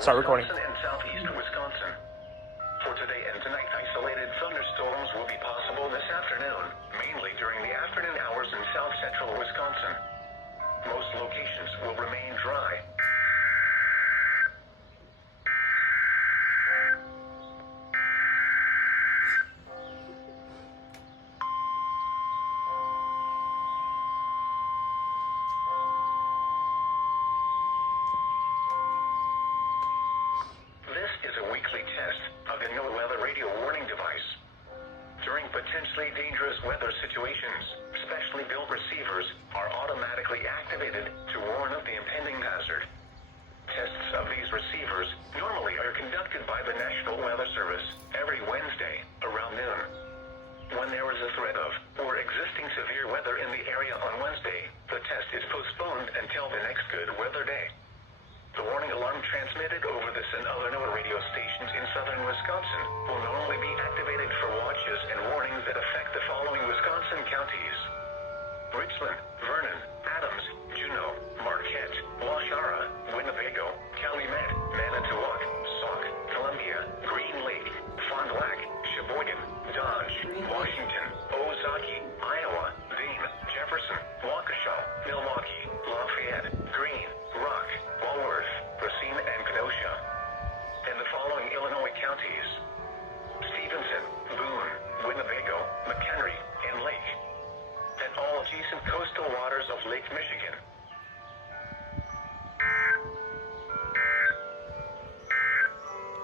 Start recording. Wisconsin and southeast Wisconsin. For today and tonight, isolated thunderstorms will be possible this afternoon, mainly during the afternoon hours in south central Wisconsin. Most locations will remain dry. This is a weekly test of the NOAA radio warning device. During potentially dangerous weather situations, specially built receivers are automatically activated to warn of the impending hazard. Tests of these receivers normally are conducted by the National Weather Service every Wednesday around noon. When there is a threat of or existing severe weather in the area on Wednesday, the test is postponed until the next good weather day. The warning alarm transmitted over this and other NOAA radio stations in southern Wisconsin will normally be activated for watches and warnings that affect the following Wisconsin counties: Richland, Vernon, Adams, Juneau, Marquette, Waushara, Winnebago, Calumet, Manitowoc, Sauk, Columbia, Green Lake, Fond du Lac, Sheboygan, Dodge, Washington, Ozaukee, Iowa, Dane, Jefferson, Waukesha, Milwaukee, Lafayette, Greene, Rock, Walworth, Racine, and Kenosha. And the following Illinois counties: Stevenson, Boone, Winnebago, McHenry, and Lake. And all adjacent coastal waters of Lake Michigan.